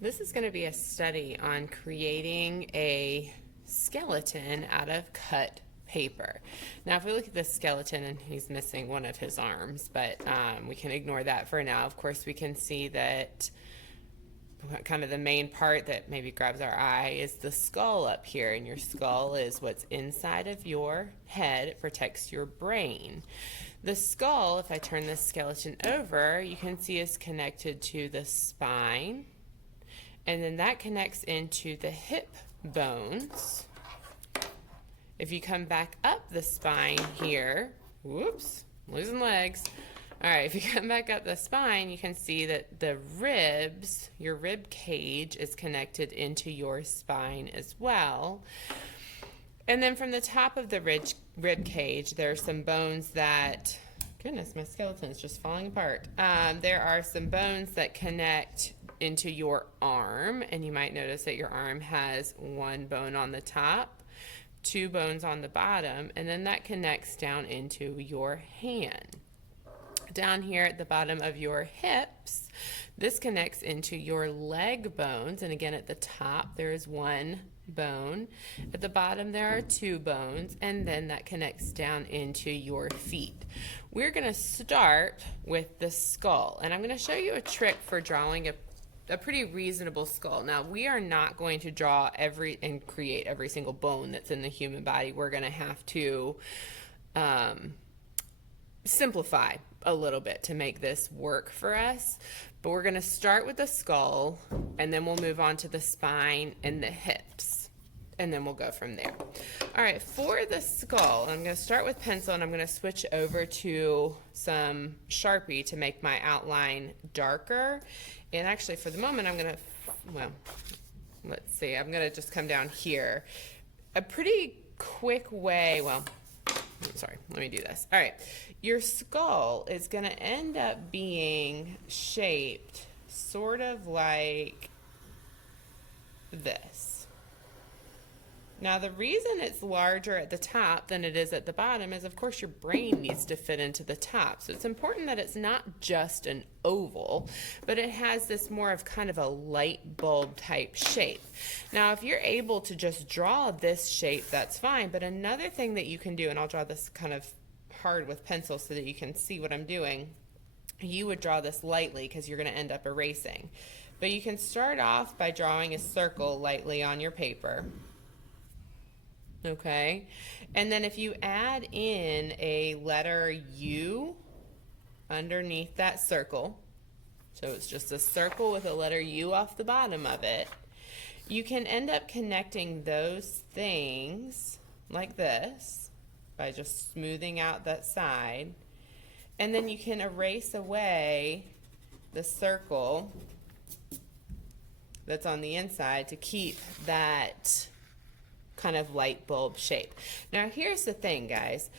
This is going to be a study on creating a skeleton out of cut paper. Now, if we look at this skeleton, and he's missing one of his arms, but we can ignore that for now. Of course, we can see that kind of the main part that maybe grabs our eye is the skull up here, and your skull is what's inside of your head. It protects your brain. The skull, if I turn this skeleton over, you can see is connected to the spine, and then that connects into the hip bones. If you come back up the spine here, whoops, losing legs. All right, if you come back up the spine, you can see that the ribs, your rib cage, is connected into your spine as well. And then from the top of the rib cage, there are some bones that, goodness, my skeleton is just falling apart. There are some bones that connect into your arm, and you might notice that your arm has one bone on the top, two bones on the bottom, and then that connects down into your hand. Down here at the bottom of your hips, this connects into your leg bones, and again at the top there is one bone. At the bottom there are two bones, and then that connects down into your feet. We're going to start with the skull, and I'm going to show you a trick for drawing a pretty reasonable skull. Now, we are not going to draw and create every single bone that's in the human body. We're going to have to simplify a little bit to make this work for us. But we're going to start with the skull, and then we'll move on to the spine and the hips, and then we'll go from there. All right, for the skull, I'm going to start with pencil, and I'm going to switch over to some Sharpie to make my outline darker. And actually, for the moment, I'm going to, well, let's see, I'm going to just come down here. A pretty quick way, well, sorry, let me do this. All right, your skull is going to end up being shaped sort of like this. Now, the reason it's larger at the top than it is at the bottom is, of course, your brain needs to fit into the top. So it's important that it's not just an oval, but it has this more of kind of a light bulb type shape. Now, if you're able to just draw this shape, that's fine. But another thing that you can do, and I'll draw this kind of hard with pencil so that you can see what I'm doing, you would draw this lightly because you're going to end up erasing. But you can start off by drawing a circle lightly on your paper. Okay, and then if you add in a letter U underneath that circle, so it's just a circle with a letter U off the bottom of it, you can end up connecting those things like this by just smoothing out that side, and then you can erase away the circle that's on the inside to keep that kind of light bulb shape. Now, here's the thing, guys.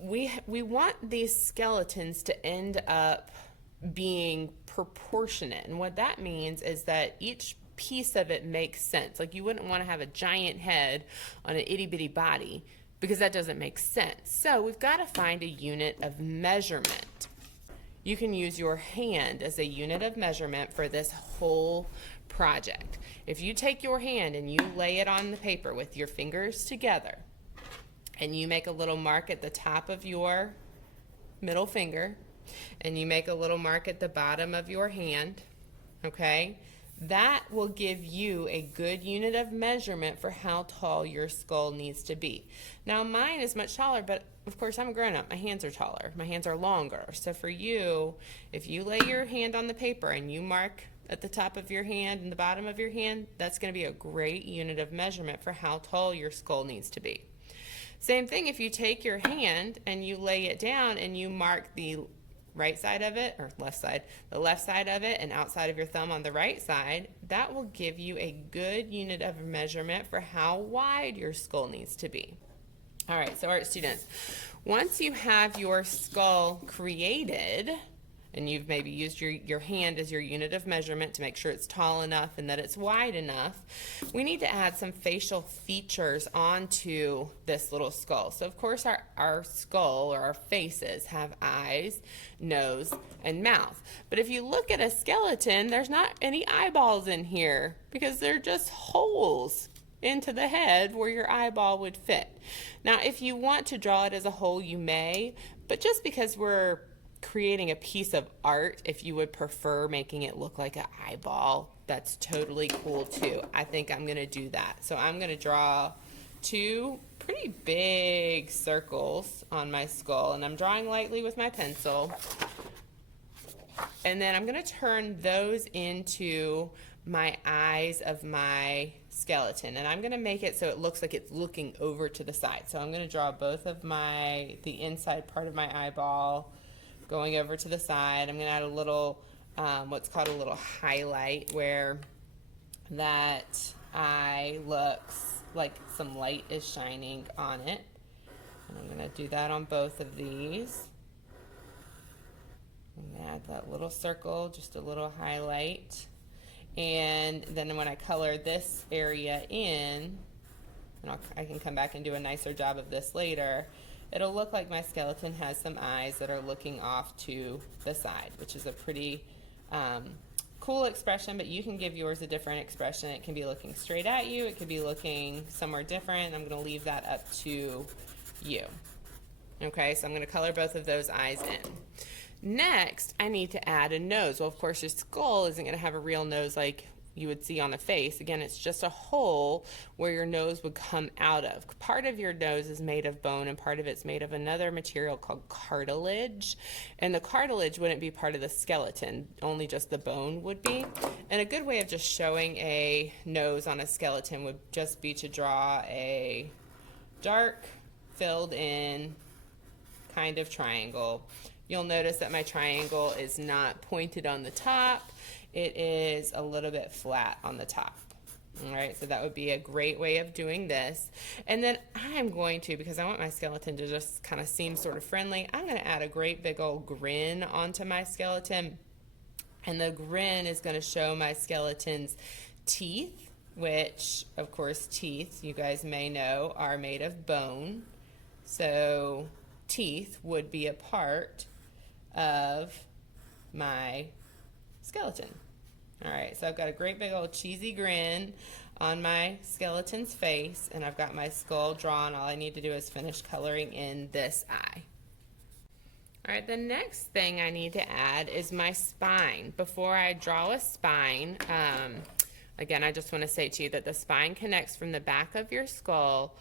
We want these skeletons to end up being proportionate, and what that means is that each piece of it makes sense. Like, you wouldn't want to have a giant head on an itty-bitty body because that doesn't make sense. So we've got to find a unit of measurement. You can use your hand as a unit of measurement for this whole project. If you take your hand and you lay it on the paper with your fingers together, and you make a little mark at the top of your middle finger, and you make a little mark at the bottom of your hand, okay, that will give you a good unit of measurement for how tall your skull needs to be. Now, mine is much taller, but of course I'm a grown-up. My hands are taller. My hands are longer. So for you, if you lay your hand on the paper and you mark at the top of your hand and the bottom of your hand, that's going to be a great unit of measurement for how tall your skull needs to be. Same thing if you take your hand and you lay it down and you mark the right side of it, or left side, the left side of it and outside of your thumb on the right side, that will give you a good unit of measurement for how wide your skull needs to be. All right, so art students, once you have your skull created, and you've maybe used your hand as your unit of measurement to make sure it's tall enough and that it's wide enough, we need to add some facial features onto this little skull. So of course our skull or our faces have eyes, nose, and mouth. But if you look at a skeleton, there's not any eyeballs in here because they're just holes into the head where your eyeball would fit. Now, if you want to draw it as a whole, you may, but just because we're creating a piece of art, if you would prefer making it look like an eyeball, that's totally cool too. I think I'm going to do that. So I'm going to draw two pretty big circles on my skull, and I'm drawing lightly with my pencil. And then I'm going to turn those into my eyes of my skeleton, and I'm going to make it so it looks like it's looking over to the side. So I'm going to draw both of the inside part of my eyeball going over to the side. I'm going to add a little what's called a little highlight where that eye looks like some light is shining on it. And I'm going to do that on both of these. And add that little circle, just a little highlight. And then when I color this area in, and I can come back and do a nicer job of this later, it'll look like my skeleton has some eyes that are looking off to the side, which is a pretty cool expression, but you can give yours a different expression. It can be looking straight at you, it could be looking somewhere different. I'm going to leave that up to you. Okay, so I'm going to color both of those eyes in. Next, I need to add a nose. Well, of course, your skull isn't going to have a real nose like you would see on a face. Again, it's just a hole where your nose would come out of. Part of your nose is made of bone and part of it's made of another material called cartilage. And the cartilage wouldn't be part of the skeleton, only just the bone would be. And a good way of just showing a nose on a skeleton would just be to draw a dark, filled in kind of triangle. You'll notice that my triangle is not pointed on the top. It is a little bit flat on the top. All right, so that would be a great way of doing this. And then I'm going to, because I want my skeleton to just kind of seem sort of friendly, I'm going to add a great big old grin onto my skeleton. And the grin is going to show my skeleton's teeth, which, of course, teeth, you guys may know, are made of bone. So teeth would be a part of my skeleton. All right, so I've got a great big old cheesy grin on my skeleton's face, and I've got my skull drawn. All I need to do is finish coloring in this eye. All right, the next thing I need to add is my spine. Before I draw a spine, again, I just want to say to you that the spine connects from the back of your skull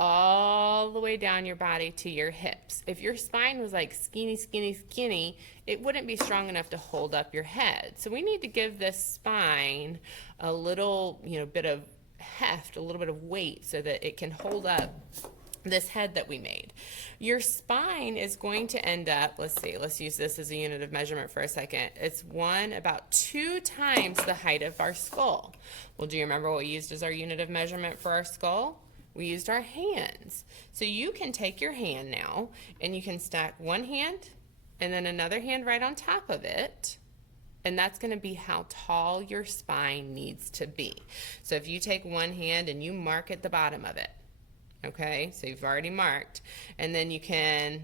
all the way down your body to your hips. If your spine was like skinny, skinny, skinny, it wouldn't be strong enough to hold up your head. So we need to give this spine a little, bit of heft, a little bit of weight so that it can hold up this head that we made. Your spine is going to end up, let's use this as a unit of measurement for a second. It's about 2 times the height of our skull. Well, do you remember what we used as our unit of measurement for our skull? We used our hands. So you can take your hand now and you can stack one hand and then another hand right on top of it. And that's going to be how tall your spine needs to be. So if you take one hand and you mark at the bottom of it, okay, so you've already marked, and then you can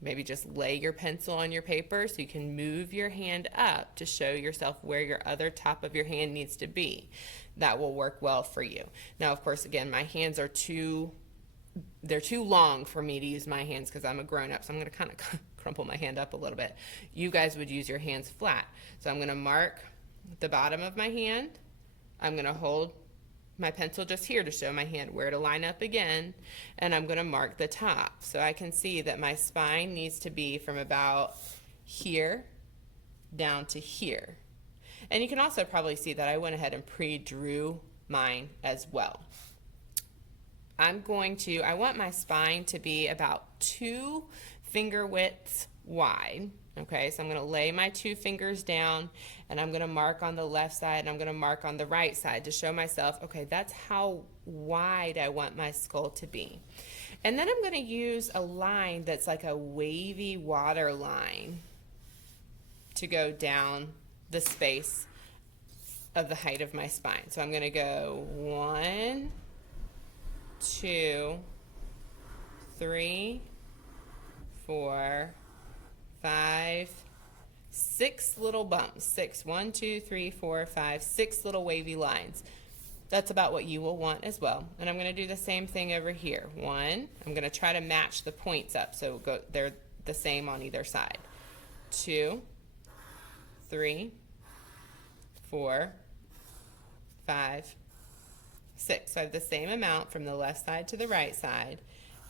maybe just lay your pencil on your paper so you can move your hand up to show yourself where your other top of your hand needs to be. That will work well for you. Now, of course, again, my hands are too long for me to use my hands because I'm a grown-up, so I'm going to kind of crumple my hand up a little bit. You guys would use your hands flat. So I'm going to mark the bottom of my hand. I'm going to hold my pencil just here to show my hand where to line up again, and I'm going to mark the top. So I can see that my spine needs to be from about here down to here. And you can also probably see that I went ahead and pre-drew mine as well. I want my spine to be about 2 finger widths wide. Okay, so I'm going to lay my 2 fingers down and I'm going to mark on the left side and I'm going to mark on the right side to show myself, okay, that's how wide I want my skull to be. And then I'm going to use a line that's like a wavy water line to go down the space of the height of my spine. So I'm going to go 1, 2, 3, 4, 5, 6 little bumps. 6, 1, 2, 3, 4, 5, 6 little wavy lines. That's about what you will want as well. And I'm going to do the same thing over here. 1, I'm going to try to match the points up so they're the same on either side. 2, 3, 4, 5, 6. So I have the same amount from the left side to the right side,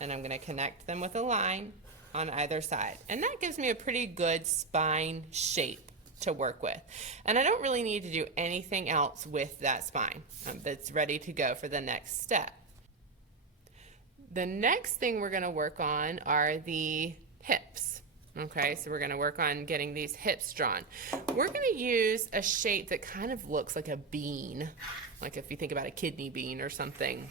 and I'm going to connect them with a line on either side. And that gives me a pretty good spine shape to work with. And I don't really need to do anything else with that spine. It's ready to go for the next step. The next thing we're going to work on are the hips. Okay, so we're going to work on getting these hips drawn. We're going to use a shape that kind of looks like a bean, like if you think about a kidney bean or something,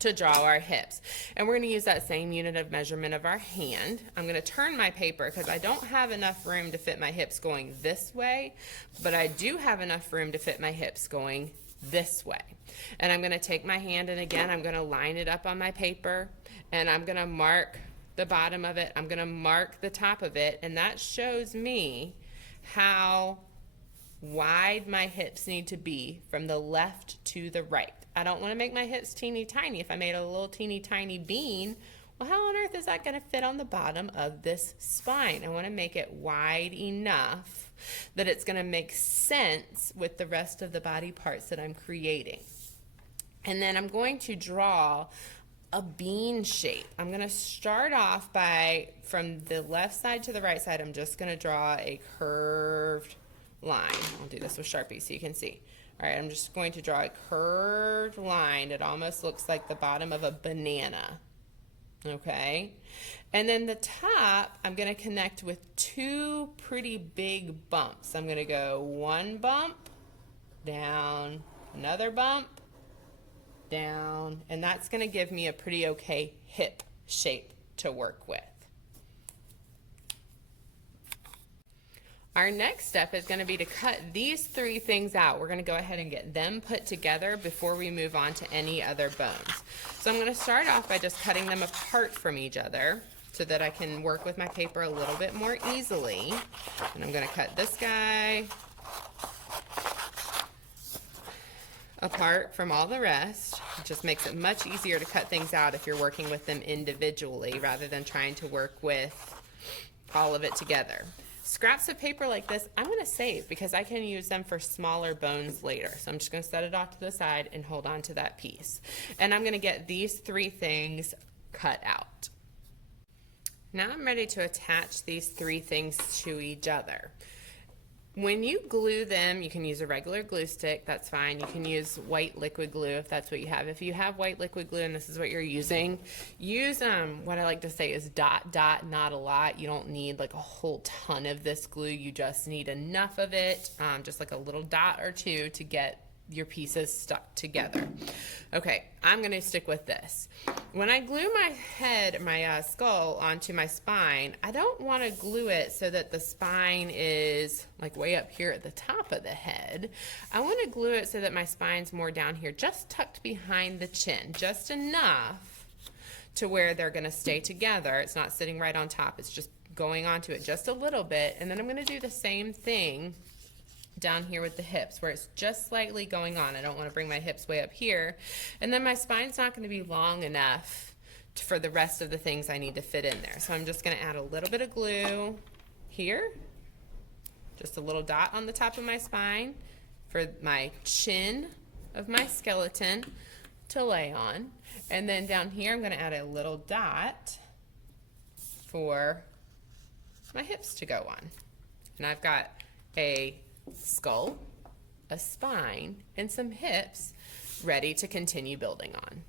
to draw our hips. And we're going to use that same unit of measurement of our hand. I'm going to turn my paper because I don't have enough room to fit my hips going this way, but I do have enough room to fit my hips going this way. And I'm going to take my hand, and again, I'm going to line it up on my paper, and I'm going to mark the bottom of it. I'm going to mark the top of it, and that shows me how wide my hips need to be from the left to the right. I don't want to make my hips teeny tiny. If I made a little teeny tiny bean, well, how on earth is that going to fit on the bottom of this spine? I want to make it wide enough that it's going to make sense with the rest of the body parts that I'm creating. And then I'm going to draw a bean shape. I'm going to start off by, from the left side to the right side, I'm just going to draw a curved line. I'll do this with Sharpie so you can see. All right, I'm just going to draw a curved line. It almost looks like the bottom of a banana. Okay, and then the top, I'm going to connect with 2 pretty big bumps. I'm going to go 1 bump, down, another bump, down, and that's going to give me a pretty okay hip shape to work with. Our next step is going to be to cut these 3 things out. We're going to go ahead and get them put together before we move on to any other bones. So I'm going to start off by just cutting them apart from each other so that I can work with my paper a little bit more easily. And I'm going to cut this guy apart from all the rest. It just makes it much easier to cut things out if you're working with them individually rather than trying to work with all of it together. Scraps of paper like this, I'm going to save because I can use them for smaller bones later. So I'm just going to set it off to the side and hold on to that piece. And I'm going to get these 3 things cut out. Now I'm ready to attach these 3 things to each other. When you glue them, you can use a regular glue stick, that's fine. You can use white liquid glue if that's what you have. If you have white liquid glue and this is what you're using, use what I like to say is dot, not a lot. You don't need like a whole ton of this glue. You just need enough of it, just like a little dot or 2 to get your pieces stuck together. Okay, I'm going to stick with this. When I glue my skull onto my spine, I don't want to glue it so that the spine is like way up here at the top of the head. I want to glue it so that my spine's more down here, just tucked behind the chin, just enough to where they're going to stay together. It's not sitting right on top, it's just going onto it just a little bit. And then I'm going to do the same thing down here with the hips where it's just slightly going on. I don't want to bring my hips way up here. And then my spine's not going to be long enough for the rest of the things I need to fit in there. So I'm just going to add a little bit of glue here, just a little dot on the top of my spine for my chin of my skeleton to lay on. And then down here I'm going to add a little dot for my hips to go on. And I've got a skull, a spine, and some hips ready to continue building on.